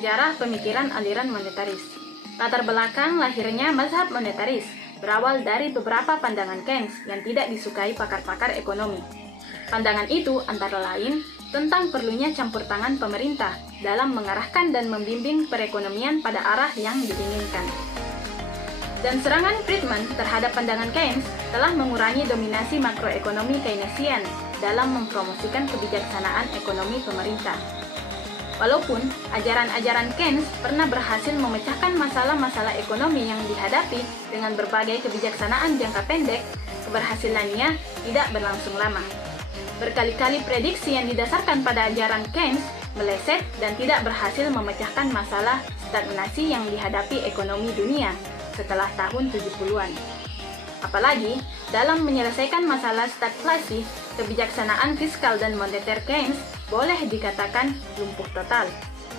Sejarah pemikiran aliran monetaris. Latar belakang lahirnya mazhab monetaris berawal dari beberapa pandangan Keynes yang tidak disukai pakar-pakar ekonomi. Pandangan itu antara lain tentang perlunya campur tangan pemerintah dalam mengarahkan dan membimbing perekonomian pada arah yang diinginkan. Dan serangan Friedman terhadap pandangan Keynes telah mengurangi dominasi makroekonomi Keynesian dalam mempromosikan kebijaksanaan ekonomi pemerintah. Walaupun ajaran-ajaran Keynes pernah berhasil memecahkan masalah-masalah ekonomi yang dihadapi dengan berbagai kebijaksanaan jangka pendek, keberhasilannya tidak berlangsung lama. Berkali-kali prediksi yang didasarkan pada ajaran Keynes meleset dan tidak berhasil memecahkan masalah stagnasi yang dihadapi ekonomi dunia setelah tahun 70-an. Apalagi, dalam menyelesaikan masalah stagflasi, kebijaksanaan fiskal dan moneter Keynes boleh dikatakan lumpuh total,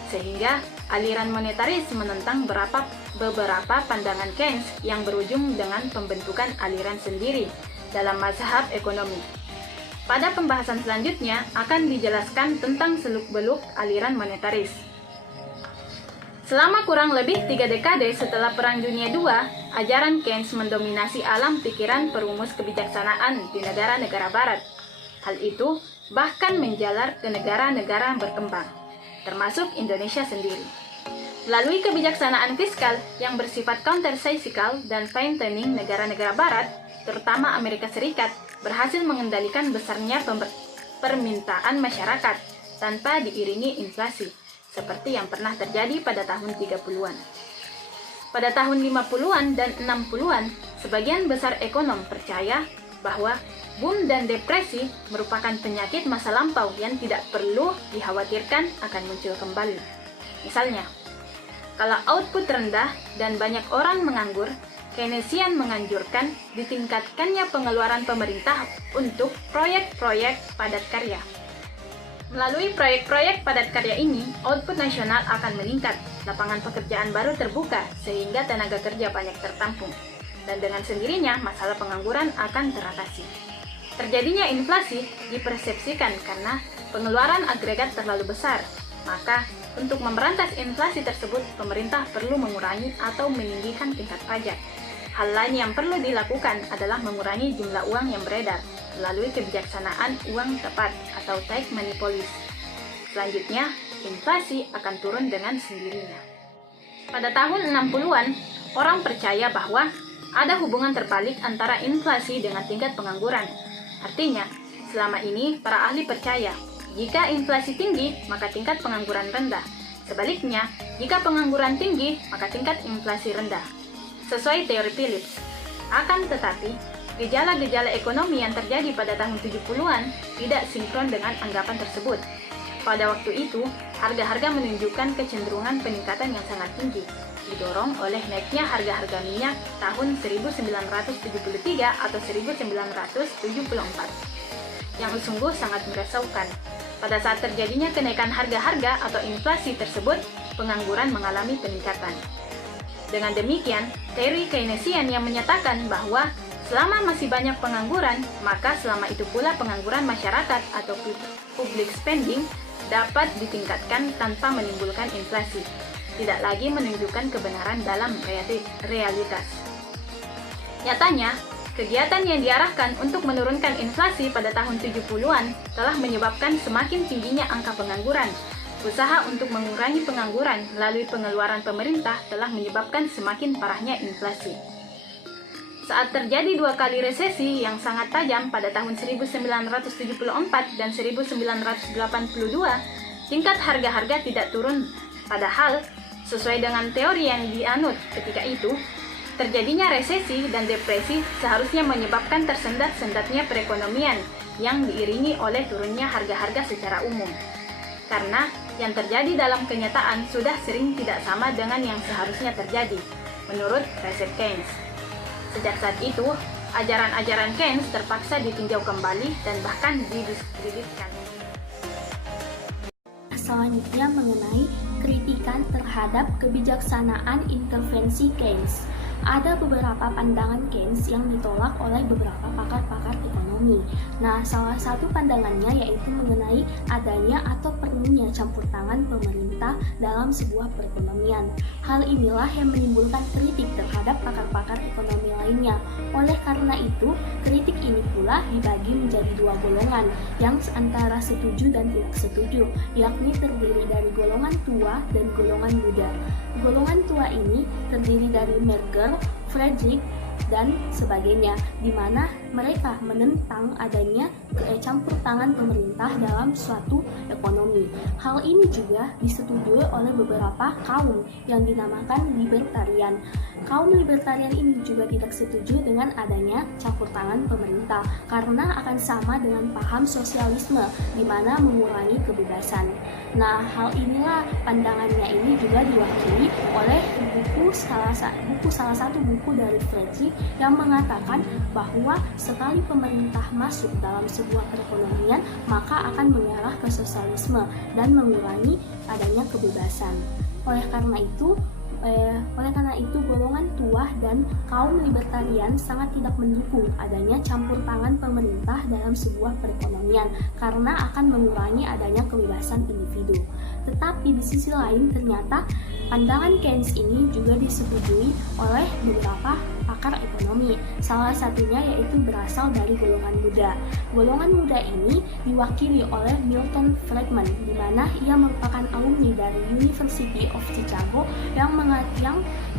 sehingga aliran monetaris menentang beberapa pandangan Keynes yang berujung dengan pembentukan aliran sendiri dalam mazhab ekonomi. Pada pembahasan selanjutnya akan dijelaskan tentang seluk-beluk aliran monetaris. Selama kurang lebih 3 dekade setelah Perang Dunia II, ajaran Keynes mendominasi alam pikiran perumus kebijaksanaan di negara-negara barat. Hal itu bahkan menjalar ke negara-negara berkembang, termasuk Indonesia sendiri. Melalui kebijaksanaan fiskal yang bersifat counter-cyclical dan fine-tuning, negara-negara barat, terutama Amerika Serikat, berhasil mengendalikan besarnya permintaan masyarakat tanpa diiringi inflasi, seperti yang pernah terjadi pada tahun 30-an. Pada tahun 50-an dan 60-an, sebagian besar ekonom percaya bahwa boom dan depresi merupakan penyakit masa lampau yang tidak perlu dikhawatirkan akan muncul kembali. Misalnya, kalau output rendah dan banyak orang menganggur, Keynesian menganjurkan ditingkatkannya pengeluaran pemerintah untuk proyek-proyek padat karya. Melalui proyek-proyek padat karya ini, output nasional akan meningkat, lapangan pekerjaan baru terbuka, sehingga tenaga kerja banyak tertampung. Dan dengan sendirinya, masalah pengangguran akan teratasi. Terjadinya inflasi dipersepsikan karena pengeluaran agregat terlalu besar. Maka, untuk memberantas inflasi tersebut, pemerintah perlu mengurangi atau meninggikan tingkat pajak. Hal lain yang perlu dilakukan adalah mengurangi jumlah uang yang beredar melalui kebijaksanaan uang tepat atau tight money policy. Selanjutnya, inflasi akan turun dengan sendirinya. Pada tahun 60-an, orang percaya bahwa ada hubungan terbalik antara inflasi dengan tingkat pengangguran. Artinya, selama ini para ahli percaya, jika inflasi tinggi, maka tingkat pengangguran rendah. Sebaliknya, jika pengangguran tinggi, maka tingkat inflasi rendah. Sesuai teori Phillips. Akan tetapi, gejala-gejala ekonomi yang terjadi pada tahun 70-an tidak sinkron dengan anggapan tersebut. Pada waktu itu, harga-harga menunjukkan kecenderungan peningkatan yang sangat tinggi, didorong oleh naiknya harga-harga minyak tahun 1973 atau 1974, yang sungguh sangat meresahkan. Pada saat terjadinya kenaikan harga-harga atau inflasi tersebut, pengangguran mengalami peningkatan. Dengan demikian, teori Keynesian yang menyatakan bahwa selama masih banyak pengangguran, maka selama itu pula pengangguran masyarakat atau public spending dapat ditingkatkan tanpa menimbulkan inflasi, tidak lagi menunjukkan kebenaran dalam realitas. Nyatanya, kegiatan yang diarahkan untuk menurunkan inflasi pada tahun 70-an telah menyebabkan semakin tingginya angka pengangguran. Usaha untuk mengurangi pengangguran melalui pengeluaran pemerintah telah menyebabkan semakin parahnya inflasi. Saat terjadi 2 kali resesi yang sangat tajam pada tahun 1974 dan 1982, tingkat harga-harga tidak turun. Padahal, sesuai dengan teori yang dianut ketika itu, terjadinya resesi dan depresi seharusnya menyebabkan tersendat-sendatnya perekonomian yang diiringi oleh turunnya harga-harga secara umum. Karena yang terjadi dalam kenyataan sudah sering tidak sama dengan yang seharusnya terjadi, menurut Resep Keynes. Sejak saat itu, ajaran-ajaran Keynes terpaksa ditinjau kembali dan bahkan didiskreditkan. Selanjutnya mengenai kritikan terhadap kebijaksanaan intervensi Keynes. Ada beberapa pandangan Keynes yang ditolak oleh beberapa pakar-pakar ekonomi. Nah, salah satu pandangannya yaitu mengenai adanya atau perlunya campur tangan pemerintah dalam sebuah perekonomian. Hal inilah yang menimbulkan kritik terhadap pakar-pakar ekonomi lainnya. Oleh karena itu, kritik ini pula dibagi menjadi dua golongan, yang antara setuju dan tidak setuju, yakni terdiri dari golongan tua dan golongan muda. Golongan tua ini terdiri dari Merger, Friedrich, dan sebagainya, di mana mereka menentang adanya campur tangan pemerintah dalam suatu ekonomi. Hal ini juga disetujui oleh beberapa kaum yang dinamakan libertarian. Kaum libertarian ini juga tidak setuju dengan adanya campur tangan pemerintah karena akan sama dengan paham sosialisme, di mana mengurangi kebebasan. Nah, hal inilah pandangannya ini juga diwakili oleh salah satu buku dari Friedrich yang mengatakan bahwa sekali pemerintah masuk dalam sebuah perekonomian, maka akan mengarah ke sosialisme dan mengurangi adanya kebebasan. Oleh karena itu golongan tua dan kaum libertarian sangat tidak mendukung adanya campur tangan pemerintah dalam sebuah perekonomian karena akan mengurangi adanya kebebasan individu. Tetapi di sisi lain ternyata pandangan Keynes ini juga disetujui oleh beberapa pakar ekonomi. Salah satunya yaitu berasal dari golongan muda. Golongan muda ini diwakili oleh Milton Friedman, di mana ia merupakan alumni dari University of Chicago yang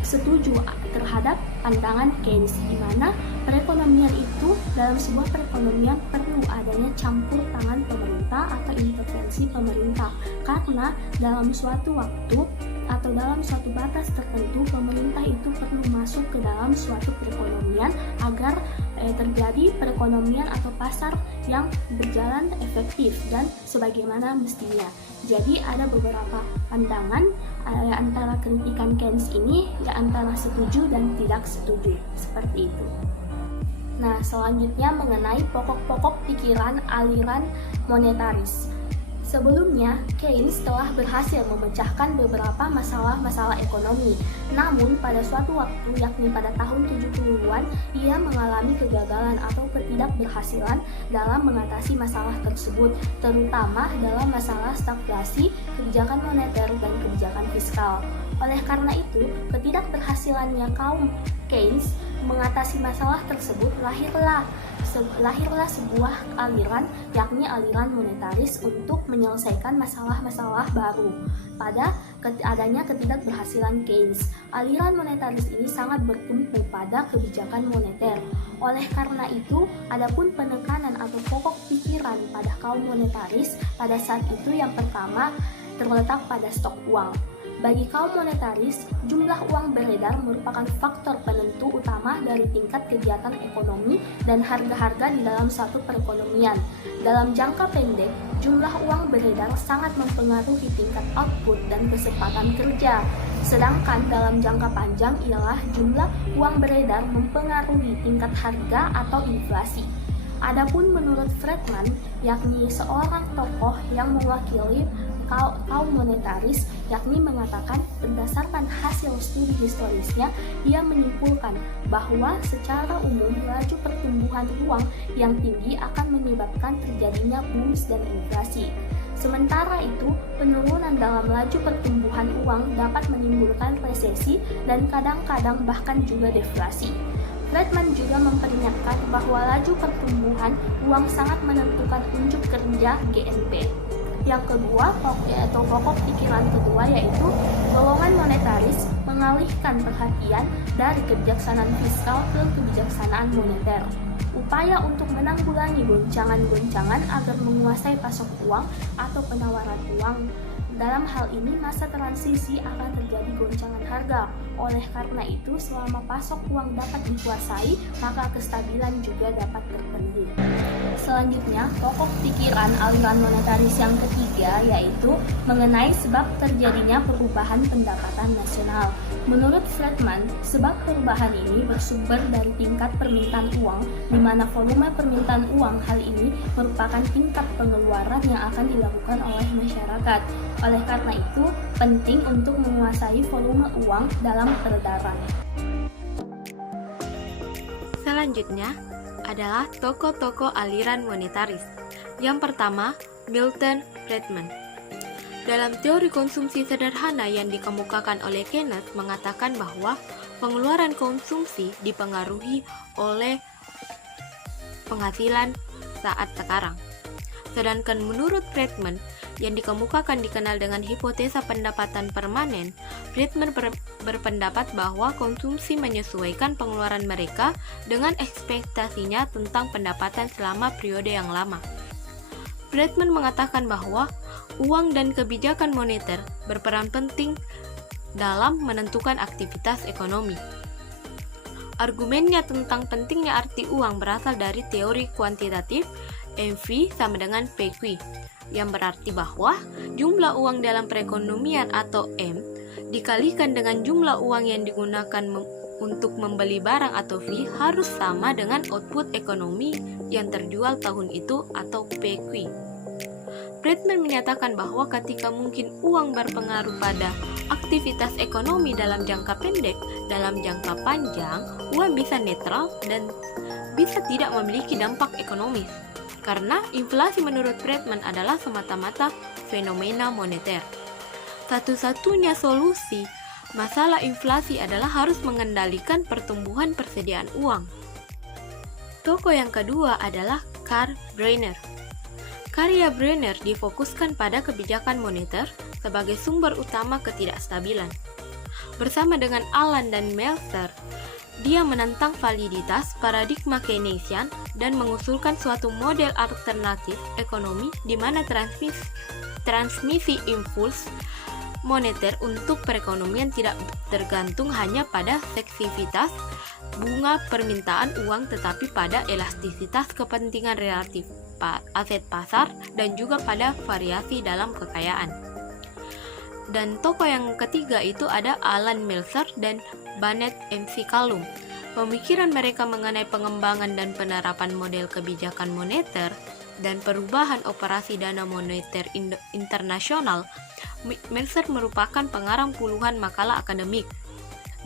setuju terhadap pandangan Keynes, di mana perekonomian itu dalam sebuah perekonomian perlu adanya campur tangan pemerintah atau intervensi pemerintah karena dalam suatu waktu atau dalam suatu batas tertentu pemerintah itu perlu masuk ke dalam suatu perekonomian agar terjadi perekonomian atau pasar yang berjalan efektif dan sebagaimana mestinya. Jadi ada beberapa pandangan antara kritikan Keynes ini ya antara setuju dan tidak setuju, seperti itu. Nah, selanjutnya mengenai pokok-pokok pikiran aliran monetaris. Sebelumnya, Keynes telah berhasil memecahkan beberapa masalah-masalah ekonomi. Namun, pada suatu waktu, yakni pada tahun 70-an, ia mengalami kegagalan atau ketidakberhasilan dalam mengatasi masalah tersebut, terutama dalam masalah stagflasi, kebijakan moneter, dan kebijakan fiskal. Oleh karena itu, ketidakberhasilannya kaum Keynes mengatasi masalah tersebut, lahirlah sebuah aliran, yakni aliran monetaris untuk menyelesaikan masalah-masalah baru. Pada adanya ketidakberhasilan Keynes, aliran monetaris ini sangat bertumpu pada kebijakan moneter. Oleh karena itu, adapun penekanan atau pokok pikiran pada kaum monetaris pada saat itu yang pertama terletak pada stok uang. Bagi kaum monetaris, jumlah uang beredar merupakan faktor penentu utama dari tingkat kegiatan ekonomi dan harga-harga di dalam suatu perekonomian. Dalam jangka pendek, jumlah uang beredar sangat mempengaruhi tingkat output dan kecepatan kerja. Sedangkan dalam jangka panjang ialah jumlah uang beredar mempengaruhi tingkat harga atau inflasi. Adapun menurut Friedman, yakni seorang tokoh yang mewakili kaum monetaris, yakni mengatakan berdasarkan hasil studi historisnya, ia menyimpulkan bahwa secara umum laju pertumbuhan uang yang tinggi akan menyebabkan terjadinya booms dan inflasi. Sementara itu, penurunan dalam laju pertumbuhan uang dapat menimbulkan resesi dan kadang-kadang bahkan juga deflasi. Friedman juga memperingatkan bahwa laju pertumbuhan uang sangat menentukan unjuk kerja GNP. Yang kedua, pokok pikiran kedua yaitu golongan monetaris mengalihkan perhatian dari kebijaksanaan fiskal ke kebijaksanaan moneter. Upaya untuk menanggulangi goncangan-goncangan agar menguasai pasok uang atau penawaran uang. Dalam hal ini, masa transisi akan terjadi goncangan harga. Oleh karena itu, selama pasok uang dapat dikuasai, maka kestabilan juga dapat terpenuhi. Selanjutnya, pokok pikiran aliran monetaris yang ketiga yaitu mengenai sebab terjadinya perubahan pendapatan nasional. Menurut Friedman, sebab perubahan ini bersumber dari tingkat permintaan uang, di mana volume permintaan uang hal ini merupakan tingkat pengeluaran yang akan dilakukan oleh masyarakat. Oleh karena itu, penting untuk menguasai volume uang dalam peredaran. Selanjutnya adalah tokoh-tokoh aliran monetaris. Yang pertama, Milton Friedman. Dalam teori konsumsi sederhana yang dikemukakan oleh Keynes mengatakan bahwa pengeluaran konsumsi dipengaruhi oleh penghasilan saat sekarang. Sedangkan menurut Friedman, yang dikemukakan dikenal dengan hipotesa pendapatan permanen, Friedman berpendapat bahwa konsumsi menyesuaikan pengeluaran mereka dengan ekspektasinya tentang pendapatan selama periode yang lama. Friedman mengatakan bahwa uang dan kebijakan moneter berperan penting dalam menentukan aktivitas ekonomi. Argumennya tentang pentingnya arti uang berasal dari teori kuantitatif MV sama dengan PQ, yang berarti bahwa jumlah uang dalam perekonomian atau M dikalikan dengan jumlah uang yang digunakan untuk membeli barang atau V harus sama dengan output ekonomi yang terjual tahun itu atau PQ. Friedman menyatakan bahwa ketika mungkin uang berpengaruh pada aktivitas ekonomi dalam jangka pendek, dalam jangka panjang, uang bisa netral dan bisa tidak memiliki dampak ekonomis. Karena inflasi menurut Friedman adalah semata-mata fenomena moneter. Satu-satunya solusi masalah inflasi adalah harus mengendalikan pertumbuhan persediaan uang. Tokoh yang kedua adalah Karl Brenner. Karya Brenner difokuskan pada kebijakan moneter sebagai sumber utama ketidakstabilan. Bersama dengan Allen dan Meltzer, dia menentang validitas paradigma Keynesian dan mengusulkan suatu model alternatif ekonomi di mana transmisi impuls moneter untuk perekonomian tidak tergantung hanya pada seksivitas bunga permintaan uang tetapi pada elastisitas kepentingan relatif aset pasar dan juga pada variasi dalam kekayaan. Dan tokoh yang ketiga itu ada Alan Meltzer dan Bennett McCallum. Pemikiran mereka mengenai pengembangan dan penerapan model kebijakan moneter dan perubahan operasi dana moneter internasional. Meltzer merupakan pengarang puluhan makalah akademik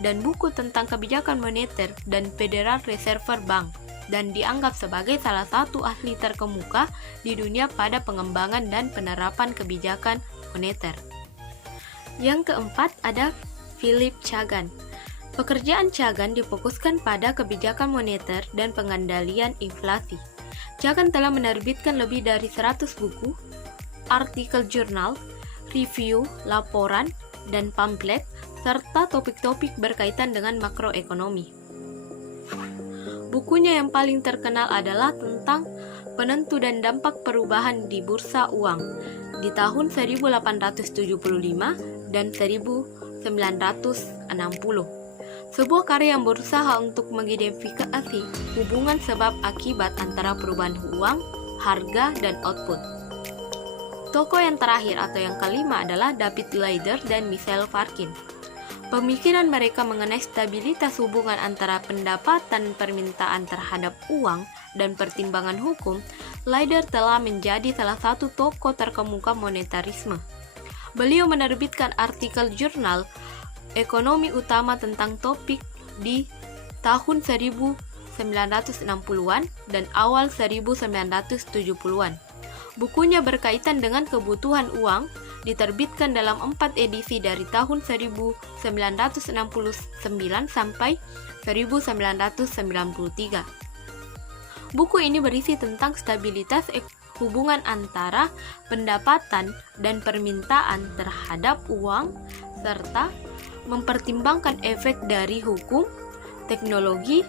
dan buku tentang kebijakan moneter dan Federal Reserve Bank, dan dianggap sebagai salah satu ahli terkemuka di dunia pada pengembangan dan penerapan kebijakan moneter. Yang keempat ada Philip Kagan. Pekerjaan Kagan difokuskan pada kebijakan moneter dan pengendalian inflasi. Kagan telah menerbitkan lebih dari 100 buku, artikel jurnal, review, laporan, dan pamflet, serta topik-topik berkaitan dengan makroekonomi. Bukunya yang paling terkenal adalah tentang penentu dan dampak perubahan di bursa uang di tahun 1875 dan 1960. Sebuah karya yang berusaha untuk mengidentifikasi hubungan sebab akibat antara perubahan uang, harga, dan output. Tokoh yang terakhir atau yang kelima adalah David Leider dan Michel Farkin. Pemikiran mereka mengenai stabilitas hubungan antara pendapatan permintaan terhadap uang dan pertimbangan hukum, Leider telah menjadi salah satu tokoh terkemuka monetarisme. Beliau menerbitkan artikel jurnal ekonomi utama tentang topik di tahun 1960-an dan awal 1970-an. Bukunya berkaitan dengan kebutuhan uang, diterbitkan dalam 4 edisi dari tahun 1969 sampai 1993. Buku ini berisi tentang stabilitas hubungan antara pendapatan dan permintaan terhadap uang, serta mempertimbangkan efek dari hukum, teknologi,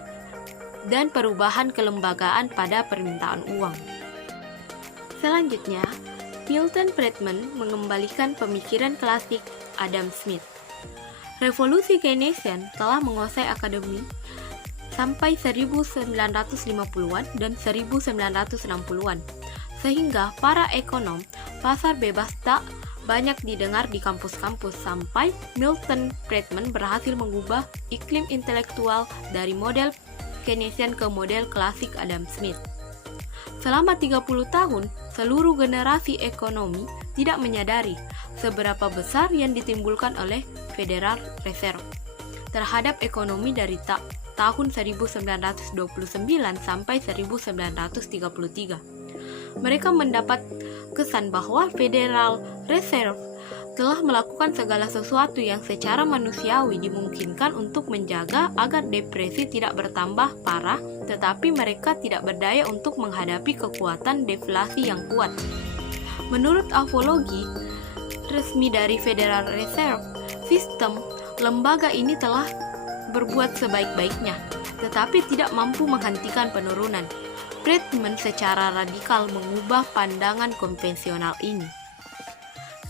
dan perubahan kelembagaan pada permintaan uang. Selanjutnya, Milton Friedman mengembalikan pemikiran klasik Adam Smith. Revolusi Keynesian telah menguasai akademi sampai 1950-an dan 1960-an, sehingga para ekonom pasar bebas tak banyak didengar di kampus-kampus sampai Milton Friedman berhasil mengubah iklim intelektual dari model Keynesian ke model klasik Adam Smith. Selama 30 tahun, seluruh generasi ekonomi tidak menyadari seberapa besar yang ditimbulkan oleh Federal Reserve terhadap ekonomi dari tahun 1929 sampai 1933. Mereka mendapat kesan bahwa Federal Reserve telah melakukan segala sesuatu yang secara manusiawi dimungkinkan untuk menjaga agar depresi tidak bertambah parah, tetapi mereka tidak berdaya untuk menghadapi kekuatan deflasi yang kuat. Menurut apologi resmi dari Federal Reserve System, lembaga ini telah berbuat sebaik-baiknya, tetapi tidak mampu menghentikan penurunan. Friedman secara radikal mengubah pandangan konvensional ini.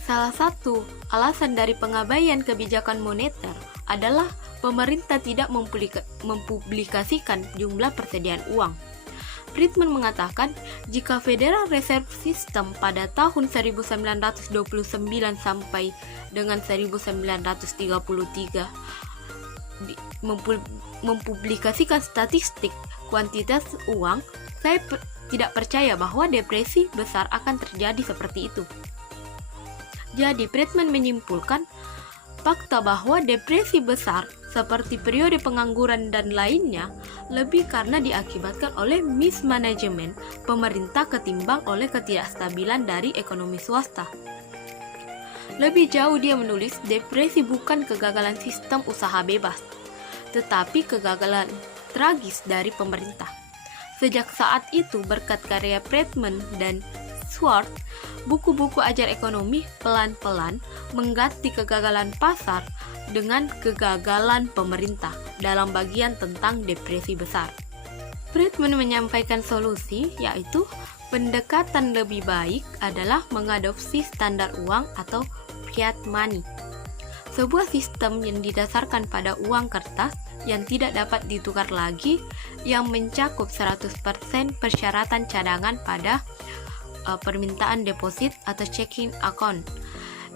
Salah satu alasan dari pengabaian kebijakan moneter adalah pemerintah tidak mempublikasikan jumlah persediaan uang. Friedman mengatakan, jika Federal Reserve System pada tahun 1929 sampai dengan 1933 mempublikasikan statistik kuantitas uang, saya tidak percaya bahwa depresi besar akan terjadi seperti itu. Jadi, Friedman menyimpulkan fakta bahwa depresi besar seperti periode pengangguran dan lainnya lebih karena diakibatkan oleh mismanagement pemerintah ketimbang oleh ketidakstabilan dari ekonomi swasta. Lebih jauh dia menulis, depresi bukan kegagalan sistem usaha bebas, tetapi kegagalan tragis dari pemerintah. Sejak saat itu, berkat karya Friedman dan Schwartz, buku-buku ajar ekonomi pelan-pelan mengganti kegagalan pasar dengan kegagalan pemerintah dalam bagian tentang depresi besar. Friedman menyampaikan solusi, yaitu pendekatan lebih baik adalah mengadopsi standar uang atau fiat money, sebuah sistem yang didasarkan pada uang kertas yang tidak dapat ditukar lagi, yang mencakup 100% persyaratan cadangan pada permintaan deposit atau checking account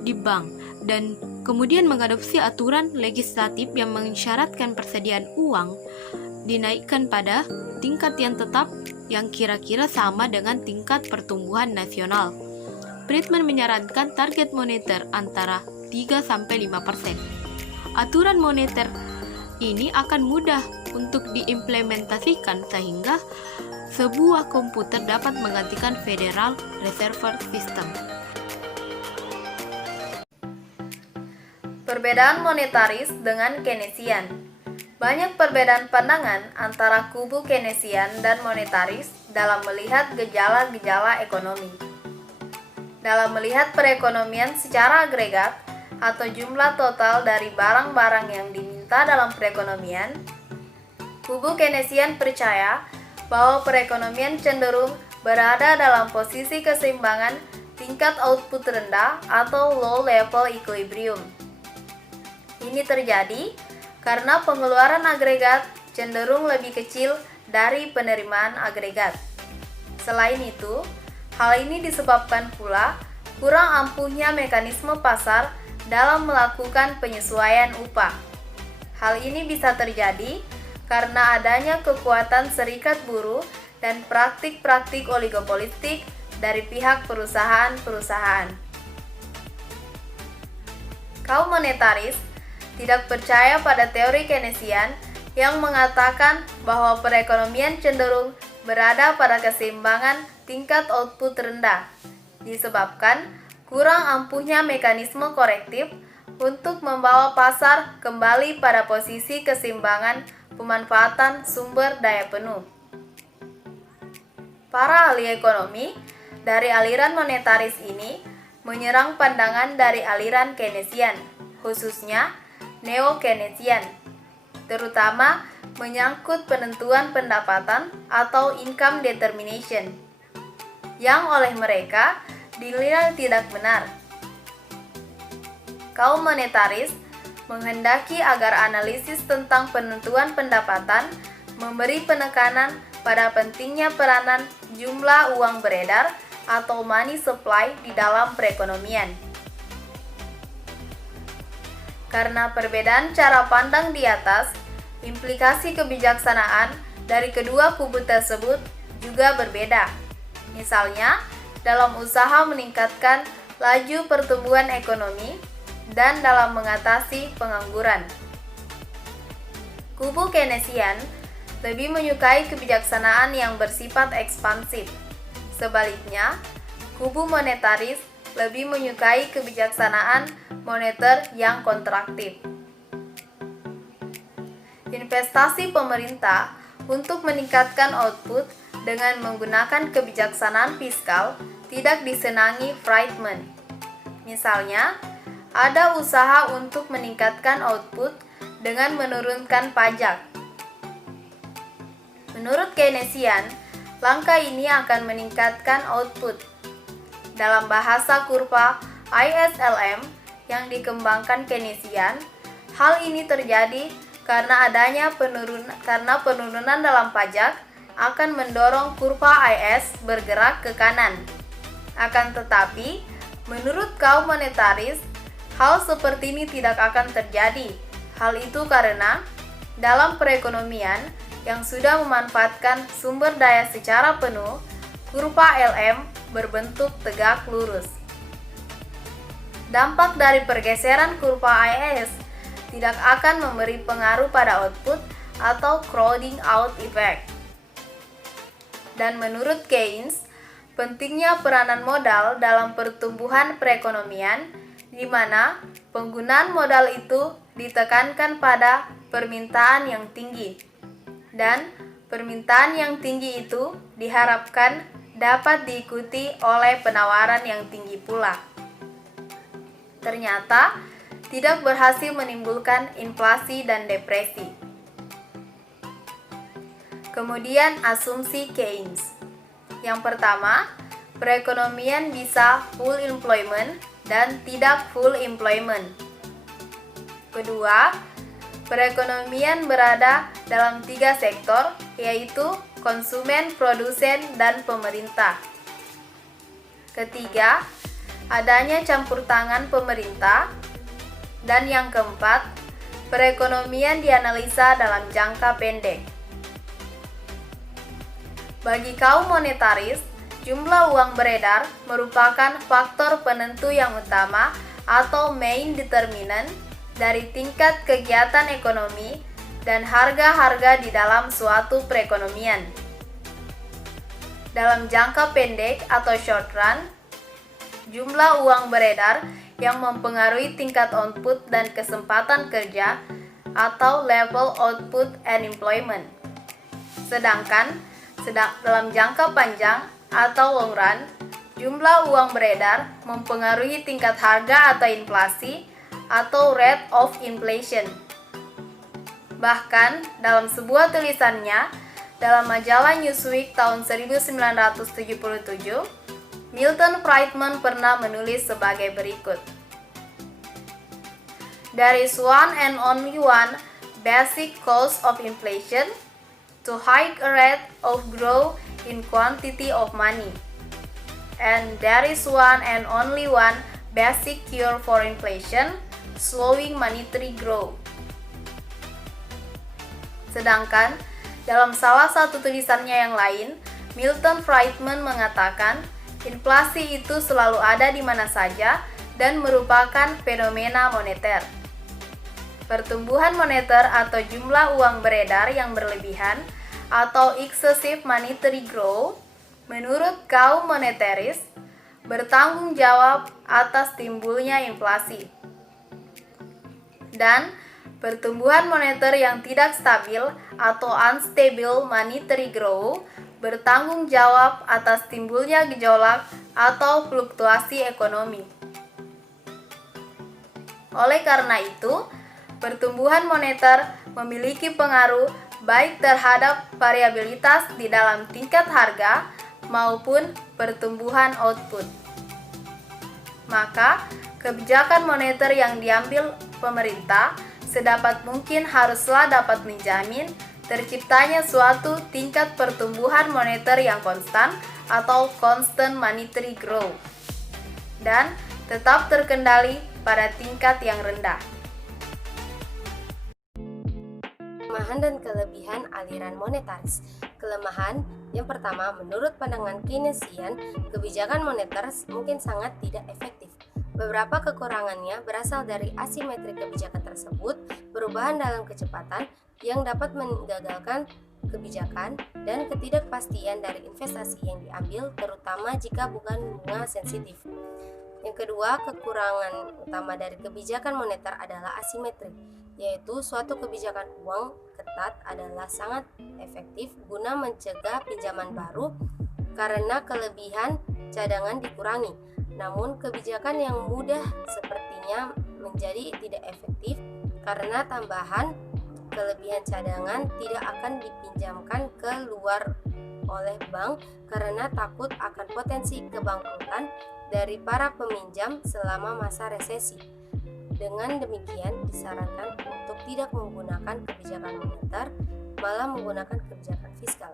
di bank, dan kemudian mengadopsi aturan legislatif yang mensyaratkan persediaan uang dinaikkan pada tingkat yang tetap yang kira-kira sama dengan tingkat pertumbuhan nasional. Friedman menyarankan target moneter antara 3-5%. Aturan moneter ini akan mudah untuk diimplementasikan sehingga sebuah komputer dapat menggantikan Federal Reserve System. Perbedaan monetaris dengan Keynesian. Banyak perbedaan pandangan antara kubu Keynesian dan monetaris dalam melihat gejala-gejala ekonomi. Dalam melihat perekonomian secara agregat atau jumlah total dari barang-barang yang diminta dalam perekonomian, kubu Keynesian percaya bahwa perekonomian cenderung berada dalam posisi keseimbangan tingkat output rendah atau low level equilibrium. Ini terjadi karena pengeluaran agregat cenderung lebih kecil dari penerimaan agregat. Selain itu, hal ini disebabkan pula kurang ampuhnya mekanisme pasar dalam melakukan penyesuaian upah. Hal ini bisa terjadi karena adanya kekuatan serikat buruh dan praktik-praktik oligopolistik dari pihak perusahaan-perusahaan. Kaum monetaris tidak percaya pada teori Keynesian yang mengatakan bahwa perekonomian cenderung berada pada keseimbangan tingkat output rendah, disebabkan kurang ampuhnya mekanisme korektif untuk membawa pasar kembali pada posisi keseimbangan pemanfaatan sumber daya penuh. Para ahli ekonomi dari aliran monetaris ini menyerang pandangan dari aliran Keynesian, khususnya Neo-Keynesian, terutama menyangkut penentuan pendapatan atau income determination, yang oleh mereka dinilai tidak benar. Kaum monetaris menghendaki agar analisis tentang penentuan pendapatan memberi penekanan pada pentingnya peranan jumlah uang beredar atau money supply di dalam perekonomian. Karena perbedaan cara pandang di atas, implikasi kebijaksanaan dari kedua kubu tersebut juga berbeda. Misalnya, dalam usaha meningkatkan laju pertumbuhan ekonomi dan dalam mengatasi pengangguran. Kubu Keynesian lebih menyukai kebijaksanaan yang bersifat ekspansif. Sebaliknya, kubu monetaris lebih menyukai kebijaksanaan moneter yang kontraktif. Investasi pemerintah untuk meningkatkan output dengan menggunakan kebijaksanaan fiskal tidak disenangi Friedman. Misalnya, ada usaha untuk meningkatkan output dengan menurunkan pajak. Menurut Keynesian, langkah ini akan meningkatkan output. Dalam bahasa kurva ISLM yang dikembangkan Keynesian, hal ini terjadi karena penurunan dalam pajak akan mendorong kurva IS bergerak ke kanan. Akan tetapi, menurut kaum monetaris, hal seperti ini tidak akan terjadi. Hal itu karena dalam perekonomian yang sudah memanfaatkan sumber daya secara penuh, kurva LM berbentuk tegak lurus. Dampak dari pergeseran kurva IS tidak akan memberi pengaruh pada output atau crowding out effect. Dan menurut Keynes, pentingnya peranan modal dalam pertumbuhan perekonomian, di mana penggunaan modal itu ditekankan pada permintaan yang tinggi. Dan permintaan yang tinggi itu diharapkan dapat diikuti oleh penawaran yang tinggi pula. Ternyata, tidak berhasil menimbulkan inflasi dan depresi. Kemudian asumsi Keynes. Yang pertama, perekonomian bisa full employment dan tidak full employment. Kedua, perekonomian berada dalam 3 sektor, yaitu konsumen, produsen, dan pemerintah. Ketiga, adanya campur tangan pemerintah. Dan yang keempat, perekonomian dianalisa dalam jangka pendek. Bagi kaum monetaris, jumlah uang beredar merupakan faktor penentu yang utama atau main determinant dari tingkat kegiatan ekonomi dan harga-harga di dalam suatu perekonomian. Dalam jangka pendek atau short run, jumlah uang beredar yang mempengaruhi tingkat output dan kesempatan kerja atau level output and employment. Sedangkan dalam jangka panjang atau long run, jumlah uang beredar mempengaruhi tingkat harga atau inflasi atau rate of inflation. Bahkan dalam sebuah tulisannya dalam majalah Newsweek tahun 1977, Milton Friedman pernah menulis sebagai berikut. There is one and only one basic cause of inflation, to high rate of growth in quantity of money. And there is one and only one basic cure for inflation, slowing monetary growth. Sedangkan dalam salah satu tulisannya yang lain, Milton Friedman mengatakan inflasi itu selalu ada di mana saja dan merupakan fenomena moneter. Pertumbuhan moneter atau jumlah uang beredar yang berlebihan atau excessive monetary growth menurut kaum monetaris bertanggung jawab atas timbulnya inflasi. Dan pertumbuhan moneter yang tidak stabil atau unstable monetary growth bertanggung jawab atas timbulnya gejolak atau fluktuasi ekonomi. Oleh karena itu, pertumbuhan moneter memiliki pengaruh baik terhadap variabilitas di dalam tingkat harga maupun pertumbuhan output. Maka, kebijakan moneter yang diambil pemerintah sedapat mungkin haruslah dapat menjamin terciptanya suatu tingkat pertumbuhan moneter yang konstan atau constant monetary growth dan tetap terkendali pada tingkat yang rendah. Kelemahan dan kelebihan aliran monetaris. Kelemahan yang pertama, menurut pandangan Keynesian, kebijakan moneter mungkin sangat tidak efektif. Beberapa kekurangannya berasal dari asimetri kebijakan tersebut, perubahan dalam kecepatan yang dapat menggagalkan kebijakan, dan ketidakpastian dari investasi yang diambil, terutama jika bukan bunga sensitif. Yang kedua, kekurangan utama dari kebijakan moneter adalah asimetri, yaitu suatu kebijakan uang ketat adalah sangat efektif guna mencegah pinjaman baru karena kelebihan cadangan dikurangi. Namun, kebijakan yang mudah sepertinya menjadi tidak efektif karena tambahan kelebihan cadangan tidak akan dipinjamkan ke luar oleh bank karena takut akan potensi kebangkrutan dari para peminjam selama masa resesi. Dengan demikian, disarankan untuk tidak menggunakan kebijakan moneter, malah menggunakan kebijakan fiskal.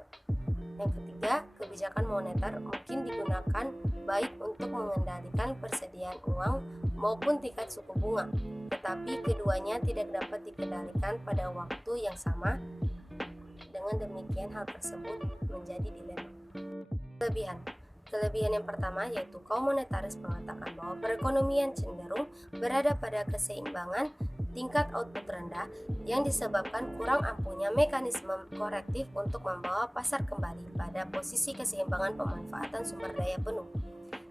Yang ketiga, kebijakan moneter mungkin digunakan baik untuk mengendalikan persediaan uang maupun tingkat suku bunga, tetapi keduanya tidak dapat dikendalikan pada waktu yang sama. Dengan demikian, hal tersebut menjadi dilema. Kelebihan yang pertama yaitu kaum monetaris mengatakan bahwa perekonomian cenderung berada pada keseimbangan tingkat output rendah yang disebabkan kurang ampuhnya mekanisme korektif untuk membawa pasar kembali pada posisi keseimbangan pemanfaatan sumber daya penuh.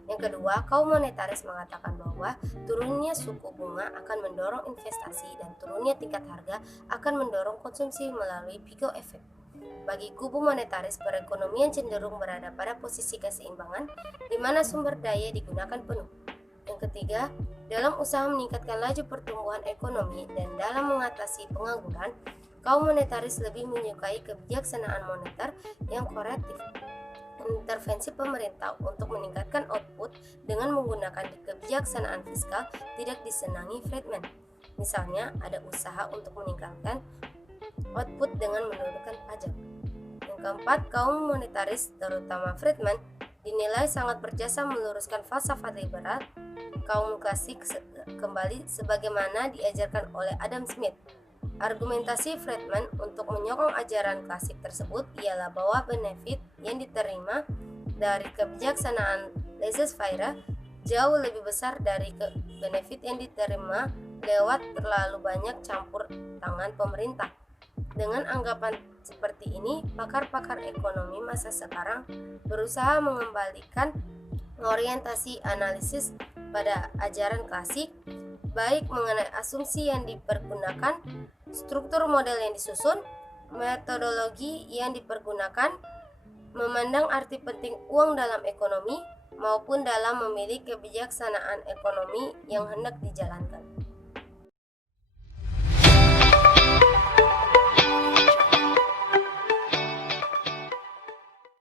Yang kedua, kaum monetaris mengatakan bahwa turunnya suku bunga akan mendorong investasi dan turunnya tingkat harga akan mendorong konsumsi melalui Pico effect. Bagi kubu monetaris, perekonomian cenderung berada pada posisi keseimbangan di mana sumber daya digunakan penuh. Yang ketiga, dalam usaha meningkatkan laju pertumbuhan ekonomi dan dalam mengatasi pengangguran, kaum monetaris lebih menyukai kebijaksanaan moneter yang korektif. Intervensi pemerintah untuk meningkatkan output dengan menggunakan kebijaksanaan fiskal tidak disenangi Friedman. Misalnya, ada usaha untuk meningkatkan output dengan menurunkan pajak. Yang keempat, kaum monetaris, terutama Friedman, dinilai sangat berjasa meluruskan falsafah liberal kaum klasik kembali sebagaimana diajarkan oleh Adam Smith. Argumentasi Friedman untuk menyokong ajaran klasik tersebut ialah bahwa benefit yang diterima dari kebijaksanaan laissez-faire jauh lebih besar dari benefit yang diterima lewat terlalu banyak campur tangan pemerintah. Dengan anggapan seperti ini, pakar-pakar ekonomi masa sekarang berusaha mengembalikan orientasi analisis pada ajaran klasik, baik mengenai asumsi yang dipergunakan, struktur model yang disusun, metodologi yang dipergunakan, memandang arti penting uang dalam ekonomi, maupun dalam memilih kebijaksanaan ekonomi yang hendak dijalankan.